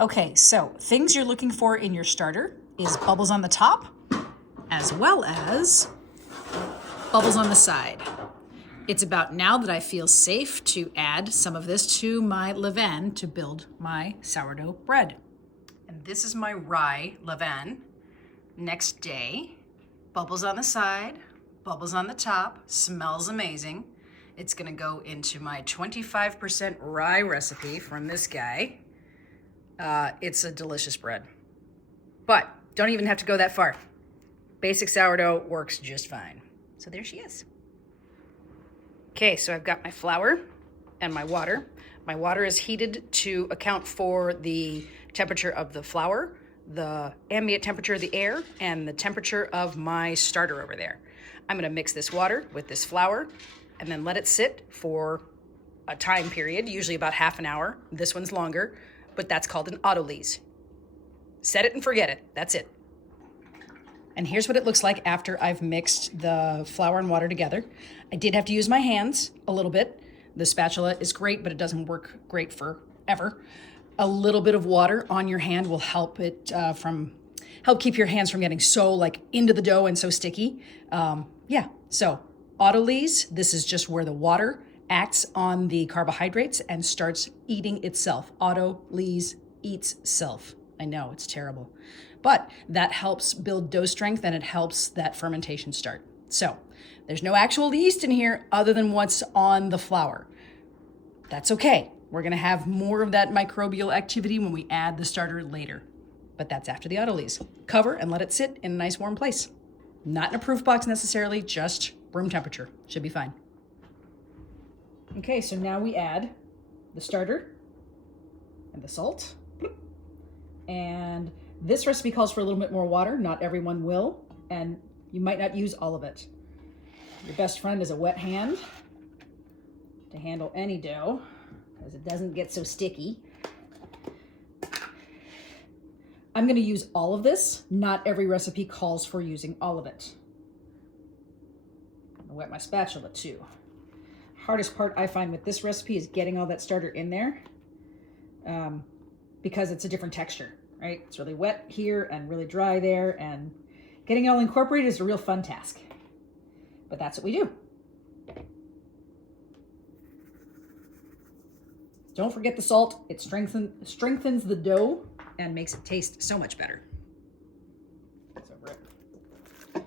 Okay, so things you're looking for in your starter is bubbles on the top, as well as bubbles on the side. It's about now that I feel safe to add some of this to my levain to build my sourdough bread. And this is my rye levain. Next day, bubbles on the side, bubbles on the top, smells amazing. It's gonna go into my 25% rye recipe from this guy. It's a delicious bread. But don't even have to go that far. Basic sourdough works just fine. So there she is. Okay, so I've got my flour and my water. My water is heated to account for the temperature of the flour, the ambient temperature of the air, and the temperature of my starter over there. I'm gonna mix this water with this flour and then let it sit for a time period, usually about half an hour. This one's longer, but that's called an autolyse. Set it and forget it, that's it. And here's what it looks like after I've mixed the flour and water together. I did have to use my hands a little bit. The spatula is great, but it doesn't work great forever. A little bit of water on your hand will help it help keep your hands from getting so like into the dough and so sticky. So autolyse, this is just where the water acts on the carbohydrates and starts eating itself. Autolyse eats self. I know, it's terrible. But that helps build dough strength and it helps that fermentation start. So there's no actual yeast in here other than what's on the flour. That's okay. We're gonna have more of that microbial activity when we add the starter later. But that's after the autolyse. Cover and let it sit in a nice warm place. Not in a proof box necessarily, just room temperature. Should be fine. Okay, so now we add the starter and the salt. And this recipe calls for a little bit more water. Not everyone will, and you might not use all of it. Your best friend is a wet hand to handle any dough because it doesn't get so sticky. I'm going to use all of this. Not every recipe calls for using all of it. I'm going to wet my spatula too. Hardest part I find with this recipe is getting all that starter in there because it's a different texture, right? It's really wet here and really dry there, and getting it all incorporated is a real fun task. But that's what we do. Don't forget the salt. It strengthens the dough and makes it taste so much better. That's over it.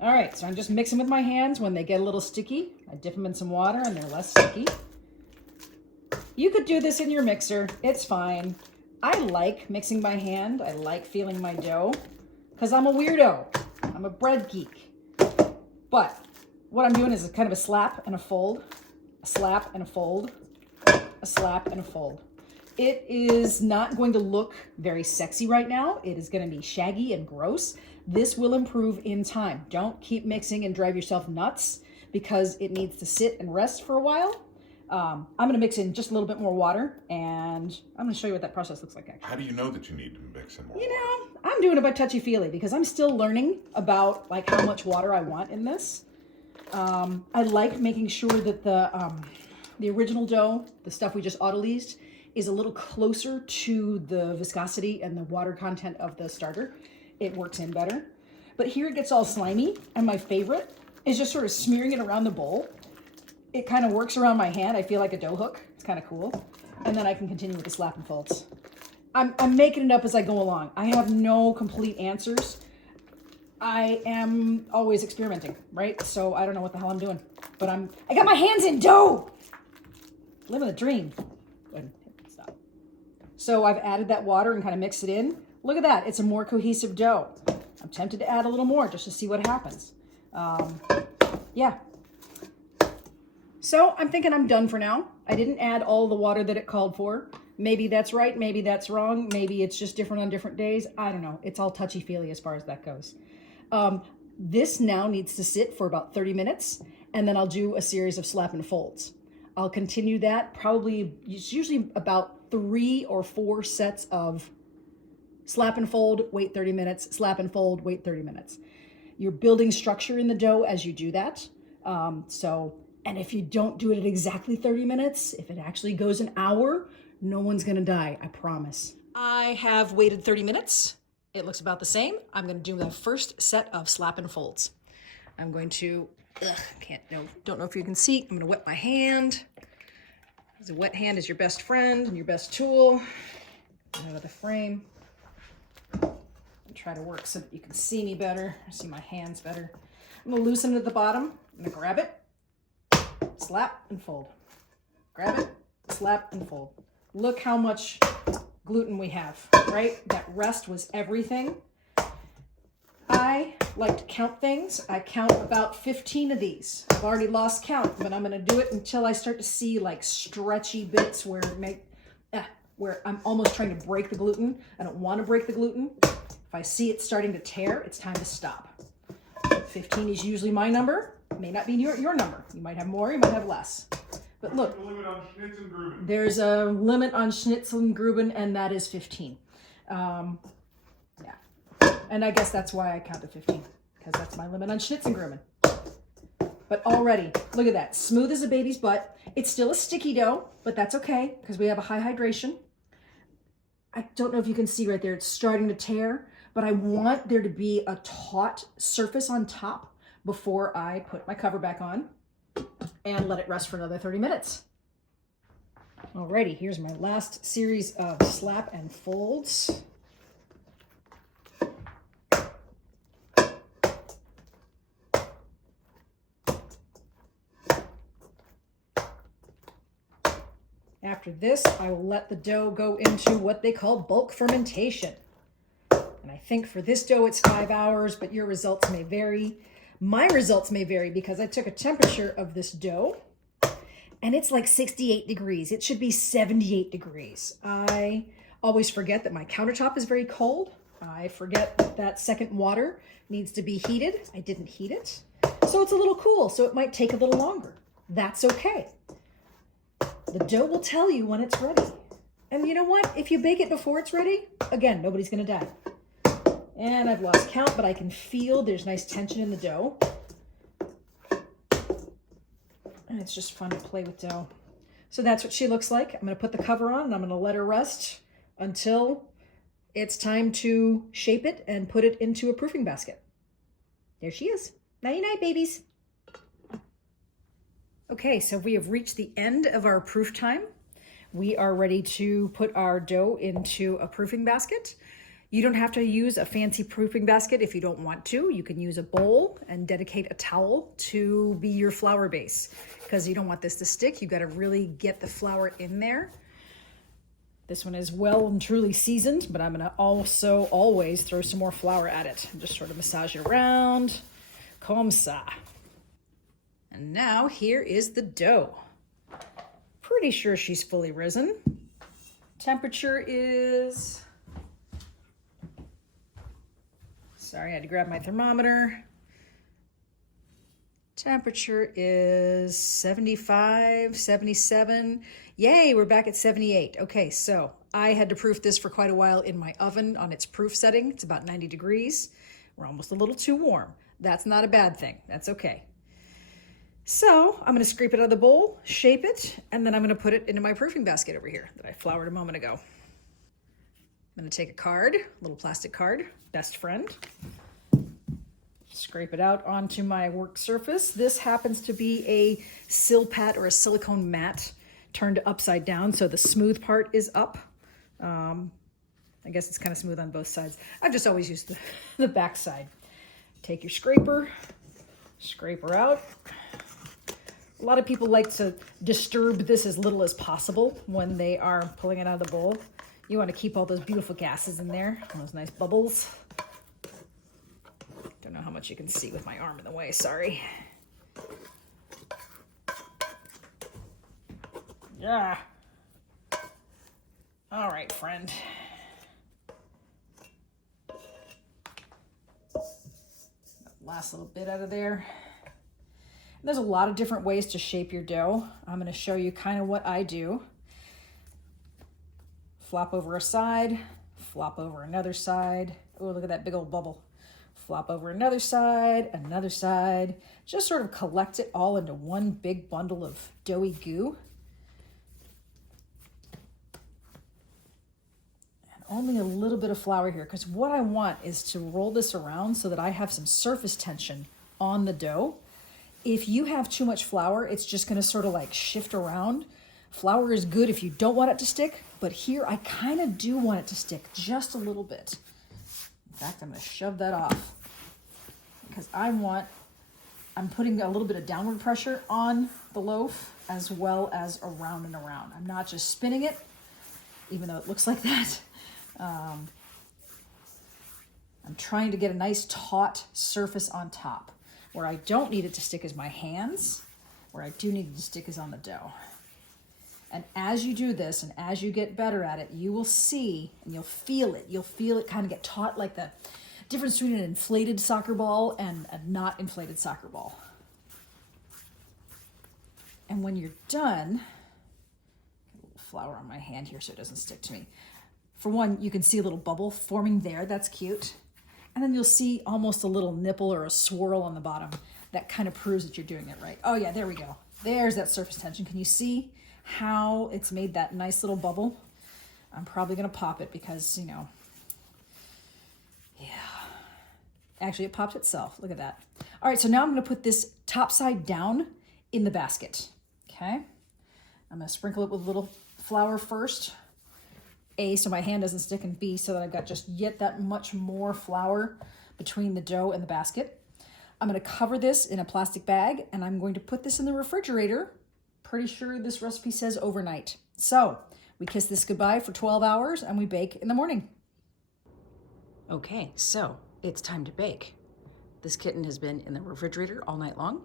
All right, so I'm just mixing with my hands. When they get a little sticky, I dip them in some water and they're less sticky. You could do this in your mixer. It's fine. I like mixing by hand. I like feeling my dough because I'm a weirdo. I'm a bread geek. But what I'm doing is kind of a slap and a fold, a slap and a fold, a slap and a fold. It is not going to look very sexy right now. It is going to be shaggy and gross. This will improve in time. Don't keep mixing and drive yourself nuts because it needs to sit and rest for a while. I'm going to mix in just a little bit more water, and I'm going to show you what that process looks like, actually. How do you know that you need to mix in more water? You know, I'm doing it by touchy-feely because I'm still learning about like how much water I want in this. I like making sure that the original dough, the stuff we just autolysed, is a little closer to the viscosity and the water content of the starter. It works in better. But here it gets all slimy, and my favorite is just sort of smearing it around the bowl. It kind of works around my hand. I feel like a dough hook. It's kind of cool. And then I can continue with the slap and folds. I'm making it up as I go along. I have no complete answers. I am always experimenting, right? So I don't know what the hell I'm doing. But I got my hands in dough! Living the dream. Good. Stop. So I've added that water and kind of mixed it in. Look at that. It's a more cohesive dough. I'm tempted to add a little more just to see what happens. Yeah. So I'm thinking I'm done for now. I didn't add all the water that it called for. Maybe that's right. Maybe that's wrong. Maybe it's just different on different days. I don't know. It's all touchy-feely as far as that goes. This now needs to sit for about 30 minutes, and then I'll do a series of slap and folds. I'll continue that. Probably, it's usually about 3 or 4 sets of slap and fold, wait 30 minutes, slap and fold, wait 30 minutes. You're building structure in the dough as you do that. And if you don't do it at exactly 30 minutes, if it actually goes an hour, no one's gonna die, I promise. I have waited 30 minutes. It looks about the same. I'm going to do the first set of slap and folds. I'm going to, don't know if you can see, I'm going to wet my hand. A wet hand is your best friend and your best tool. Out of the frame. And try to work so that you can see me better, see my hands better. I'm going to loosen it at the bottom. I'm going to grab it, slap and fold. Grab it, slap and fold. Look how much gluten we have, right? That rest was everything. I like to count things. I count about 15 of these. I've already lost count, but I'm going to do it until I start to see like stretchy bits where where I'm almost trying to break the gluten. I don't want to break the gluten. If I see it starting to tear, it's time to stop. 15 is usually my number. It may not be your number. You might have more, you might have less. But look, there's a limit on Schnitzel and Gruben, and that is 15. And I guess that's why I count to 15, because that's my limit on Schnitzel and Gruben. But already, look at that. Smooth as a baby's butt. It's still a sticky dough, but that's okay, because we have a high hydration. I don't know if you can see right there. It's starting to tear, but I want there to be a taut surface on top before I put my cover back on and let it rest for another 30 minutes. Alrighty, here's my last series of slap and folds. After this, I will let the dough go into what they call bulk fermentation. And I think for this dough, it's 5 hours, but your results may vary. My results may vary because I took a temperature of this dough and it's like 68 degrees. It should be 78 degrees. I always forget that my countertop is very cold. I forget that second water needs to be heated. I didn't heat it. So it's a little cool, so it might take a little longer. That's okay. The dough will tell you when it's ready. And you know what? If you bake it before it's ready, again, nobody's going to die. And I've lost count, but I can feel there's nice tension in the dough. And it's just fun to play with dough. So that's what she looks like. I'm going to put the cover on and I'm going to let her rest until it's time to shape it and put it into a proofing basket. There she is. Nighty-night, babies. Okay, so we have reached the end of our proof time. We are ready to put our dough into a proofing basket. You don't have to use a fancy proofing basket if you don't want to. You can use a bowl and dedicate a towel to be your flour base because you don't want this to stick. You've got to really get the flour in there. This one is well and truly seasoned, but I'm going to also always throw some more flour at it and just sort of massage it around. Comme ça. And now here is the dough. Pretty sure she's fully risen. Temperature is, sorry, I had to grab my thermometer. Temperature is 75, 77. Yay, we're back at 78. Okay, so I had to proof this for quite a while in my oven on its proof setting. It's about 90 degrees. We're almost a little too warm. That's not a bad thing. That's okay. So I'm going to scrape it out of the bowl, shape it, and then I'm going to put it into my proofing basket over here that I floured a moment ago. I'm going to take a card, a little plastic card, best friend. Scrape it out onto my work surface. This happens to be a Silpat or a silicone mat turned upside down, so the smooth part is up. I guess it's kind of smooth on both sides. I've just always used the back side. Take your scraper, scrape her out. A lot of people like to disturb this as little as possible when they are pulling it out of the bowl. You want to keep all those beautiful gases in there, those nice bubbles. Don't know how much you can see with my arm in the way, sorry. Yeah. All right, friend. Last little bit out of there. There's a lot of different ways to shape your dough. I'm going to show you kind of what I do. Flop over a side, flop over another side. Oh, look at that big old bubble. Flop over another side. Just sort of collect it all into one big bundle of doughy goo. And only a little bit of flour here, because what I want is to roll this around so that I have some surface tension on the dough. If you have too much flour, it's just going to sort of like shift around. Flour is good if you don't want it to stick, but here I kind of do want it to stick just a little bit. In fact, I'm going to shove that off because I'm putting a little bit of downward pressure on the loaf as well as around and around. I'm not just spinning it, even though it looks like that. I'm trying to get a nice taut surface on top. Where I don't need it to stick is my hands. Where I do need it to stick is on the dough. And as you do this and as you get better at it, you will see and you'll feel it. You'll feel it kind of get taut, like the difference between an inflated soccer ball and a not inflated soccer ball. And when you're done, get a little flour on my hand here so it doesn't stick to me. For one, you can see a little bubble forming there. That's cute. And then you'll see almost a little nipple or a swirl on the bottom. That kind of proves that you're doing it right. Oh yeah, there we go. There's that surface tension. Can you see how it's made that nice little bubble? I'm probably gonna pop it because, you know, yeah. Actually, it popped itself. Look at that. All right, so now I'm gonna put this top side down in the basket, okay? I'm gonna sprinkle it with a little flour first. A, so my hand doesn't stick, and B, so that I've got just yet that much more flour between the dough and the basket. I'm going to cover this in a plastic bag, and I'm going to put this in the refrigerator. Pretty sure this recipe says overnight. So we kiss this goodbye for 12 hours, and we bake in the morning. Okay, so it's time to bake. This kitten has been in the refrigerator all night long.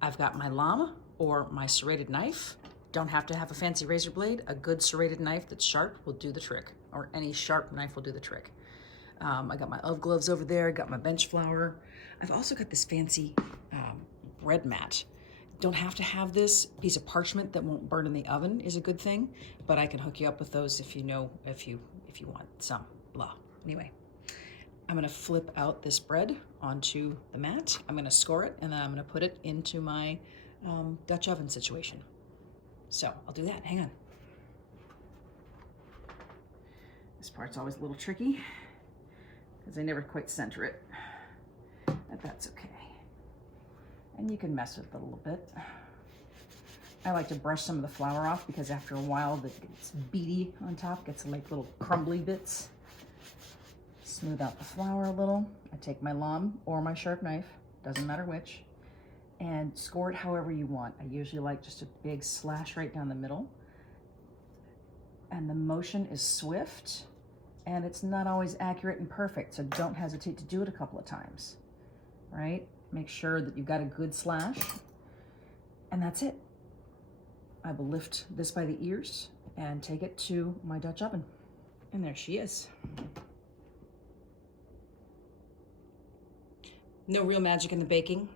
I've got my lame, or my serrated knife. Don't have to have a fancy razor blade. A good serrated knife that's sharp will do the trick, or any sharp knife will do the trick. I got my UV gloves over there, got my bench flour. I've also got this fancy bread mat. Don't have to have this. Piece of parchment that won't burn in the oven is a good thing, but I can hook you up with those if you want some, blah. Anyway, I'm gonna flip out this bread onto the mat. I'm gonna score it, and then I'm gonna put it into my Dutch oven situation. So I'll do that, hang on. This part's always a little tricky because I never quite center it, but that's okay. And you can mess with it a little bit. I like to brush some of the flour off because after a while it gets beady on top, gets like little crumbly bits. Smooth out the flour a little. I take my lame or my sharp knife, doesn't matter which, and score it however you want. I usually like just a big slash right down the middle. And the motion is swift, and it's not always accurate and perfect, so don't hesitate to do it a couple of times, right? Make sure that you've got a good slash, and that's it. I will lift this by the ears and take it to my Dutch oven. And there she is. No real magic in the baking.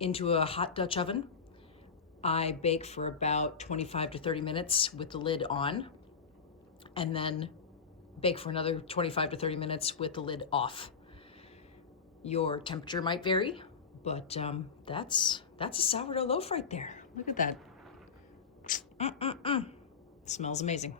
Into a hot Dutch oven. I bake for about 25 to 30 minutes with the lid on, and then bake for another 25 to 30 minutes with the lid off. Your temperature might vary, but that's a sourdough loaf right there. Look at that. Smells amazing.